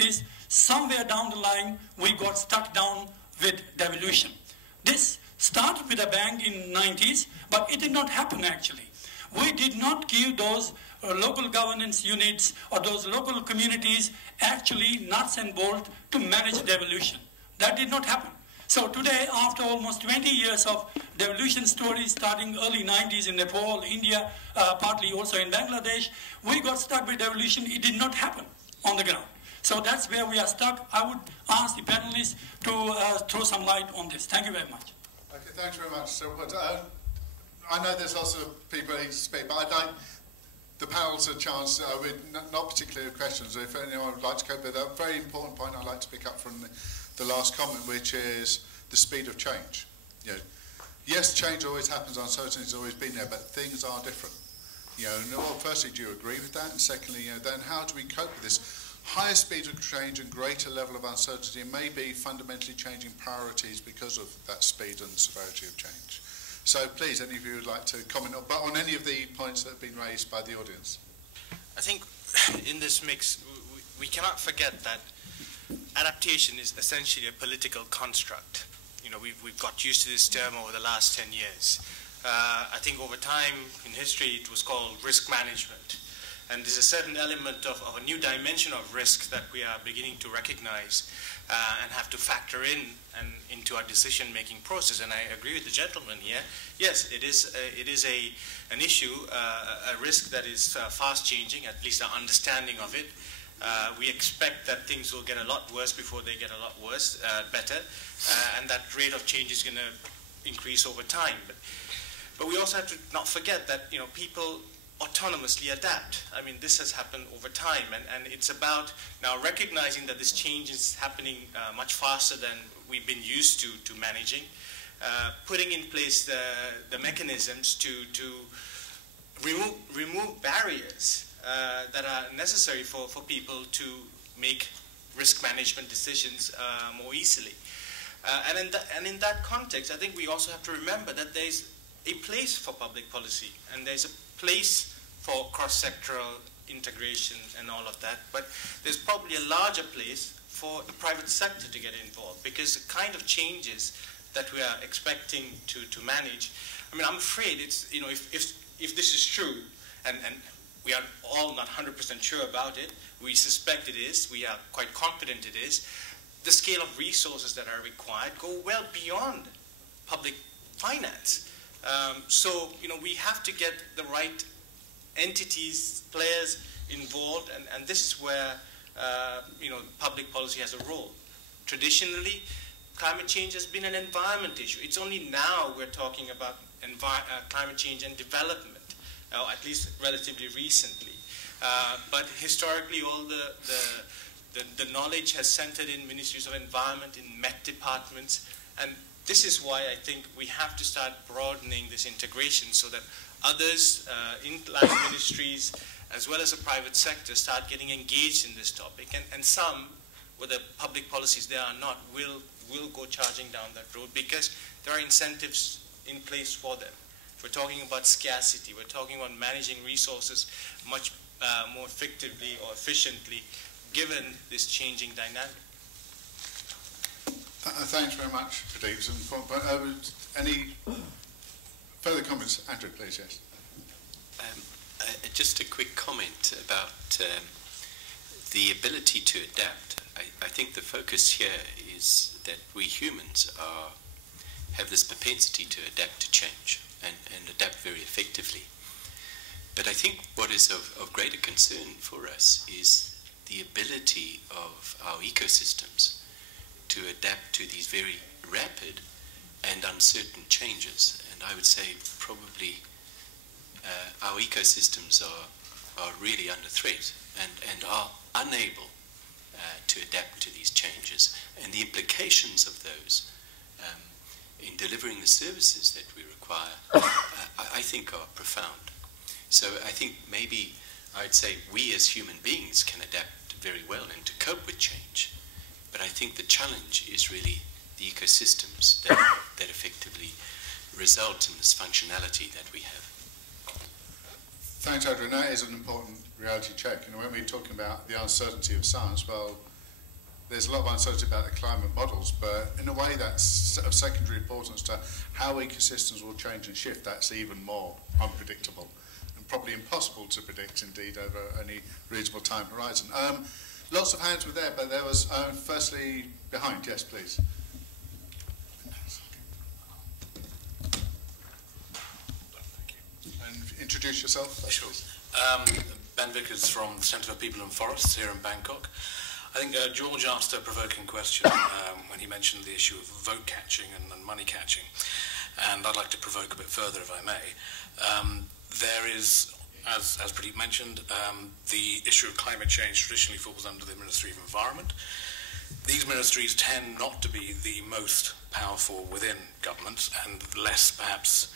is somewhere down the line we got stuck down with devolution. This started with a bang in 90s, but it did not happen actually. We did not give those local governance units or those local communities actually nuts and bolts to manage devolution. That did not happen. So today, after almost 20 years of devolution stories starting early 90s in Nepal, India, partly also in Bangladesh, we got stuck with devolution. It did not happen on the ground. So that's where we are stuck. I would ask the panelists to throw some light on this. Thank you very much. Okay, thanks very much. So, I know there's lots of people who speak, but I'd like the panel's a chance with not particular questions. If anyone would like to cope with a very important point I'd like to pick up from the last comment, which is the speed of change. You know, yes, change always happens, uncertainty has always been there, but things are different. You know, well, firstly, do you agree with that? And secondly, you know, then how do we cope with this? Higher speed of change and greater level of uncertainty may be fundamentally changing priorities because of that speed and severity of change. So please, any of you would like to comment on any of the points that have been raised by the audience? I think in this mix, we cannot forget that adaptation is essentially a political construct. You know, we've got used to this term over the last 10 years. I think over time in history it was called risk management. And there's a certain element of a new dimension of risk that we are beginning to recognize and have to factor in into our decision-making process. And I agree with the gentleman here. Yes, it is an issue, a risk that is fast-changing, at least our understanding of it. We expect that things will get a lot worse before they get a lot better, and that rate of change is going to increase over time. But we also have to not forget that, you know, people autonomously adapt. I mean, this has happened over time, and it's about now recognizing that this change is happening much faster than we've been used to managing, putting in place the mechanisms to remove barriers that are necessary for people to make risk management decisions more easily. And in that context, I think we also have to remember that there's a place for public policy, and there's a place for cross-sectoral integration and all of that, but there's probably a larger place for the private sector to get involved, because the kind of changes that we are expecting to manage, I mean, I'm afraid it's, you know, if this is true, and we are all not 100% sure about it, we suspect it is, we are quite confident it is, the scale of resources that are required go well beyond public finance. So, you know, we have to get the right entities, players involved, and this is where, you know, public policy has a role. Traditionally, climate change has been an environment issue. It's only now we're talking about climate change and development, or at least relatively recently. But historically, all the knowledge has centered in ministries of environment, in Met departments, and this is why I think we have to start broadening this integration so that others in line ministries, as well as the private sector, start getting engaged in this topic. And some, whether public policies there or not, will go charging down that road because there are incentives in place for them. If we're talking about scarcity, we're talking about managing resources much more effectively or efficiently, given this changing dynamic. Thanks very much, Pradeep. Any further comments? Andrew, please, yes. Just a quick comment about the ability to adapt. I think the focus here is that we humans have this propensity to adapt to change and adapt very effectively. But I think what is of greater concern for us is the ability of our ecosystems to adapt to these very rapid and uncertain changes. And I would say probably our ecosystems are really under threat and are unable to adapt to these changes. And the implications of those in delivering the services that we require, I think are profound. So I think maybe I'd say we as human beings can adapt very well and to cope with change. But I think the challenge is really the ecosystems that effectively result in this functionality that we have. Thanks, Andrew. And that is an important reality check. You know, when we're talking about the uncertainty of science, well, there's a lot of uncertainty about the climate models, but in a way that's of secondary importance to how ecosystems will change and shift. That's even more unpredictable and probably impossible to predict, indeed, over any reasonable time horizon. Lots of hands were there, but there was, firstly, behind. Yes, please. And introduce yourself. Sure. Ben Vickers from the Centre for People and Forests here in Bangkok. I think George asked a provoking question when he mentioned the issue of vote catching and money catching, and I'd like to provoke a bit further, if I may. There is, as Pradeep mentioned, the issue of climate change traditionally falls under the Ministry of Environment. These ministries tend not to be the most powerful within governments and less, perhaps,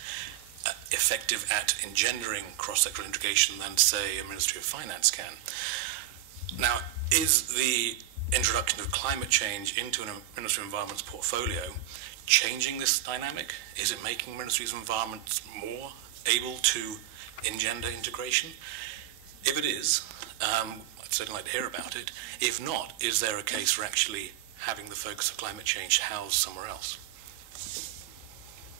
effective at engendering cross-sectoral integration than, say, a Ministry of Finance can. Now, is the introduction of climate change into a Ministry of Environment's portfolio changing this dynamic? Is it making Ministries of Environment more able to engender integration? If it is, I'd certainly like to hear about it. If not, is there a case for actually having the focus of climate change housed somewhere else?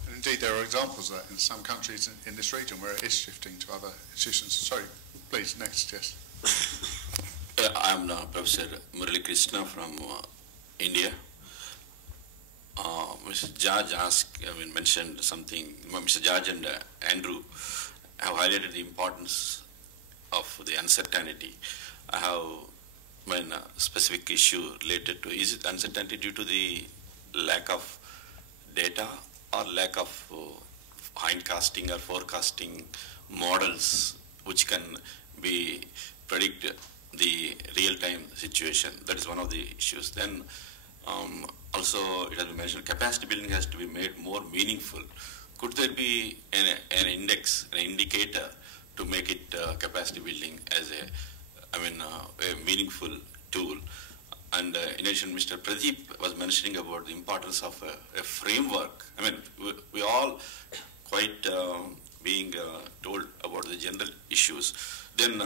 And indeed, there are examples of that in some countries in this region where it is shifting to other institutions. Sorry, please, next, yes. I'm Professor Murali Krishna from India. Mr. George mentioned something. Mr. George and Andrew have highlighted the importance of the uncertainty. I have a specific issue related to, is it uncertainty due to the lack of data or lack of hindcasting or forecasting models which can be predict the real-time situation? That is one of the issues. Then also it has been mentioned capacity building has to be made more meaningful. Could there be an index, an indicator to make it capacity building as a meaningful tool? And in addition, Mr. Pradeep was mentioning about the importance of a framework. I mean, we all quite being told about the general issues. Then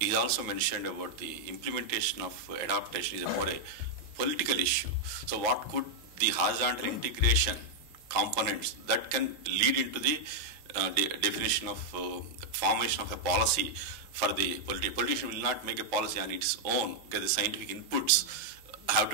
he also mentioned about the implementation of adaptation is a more a political issue. So what could the horizontal integration components that can lead into the definition of formation of a policy for the politician will not make a policy on its own because the scientific inputs have to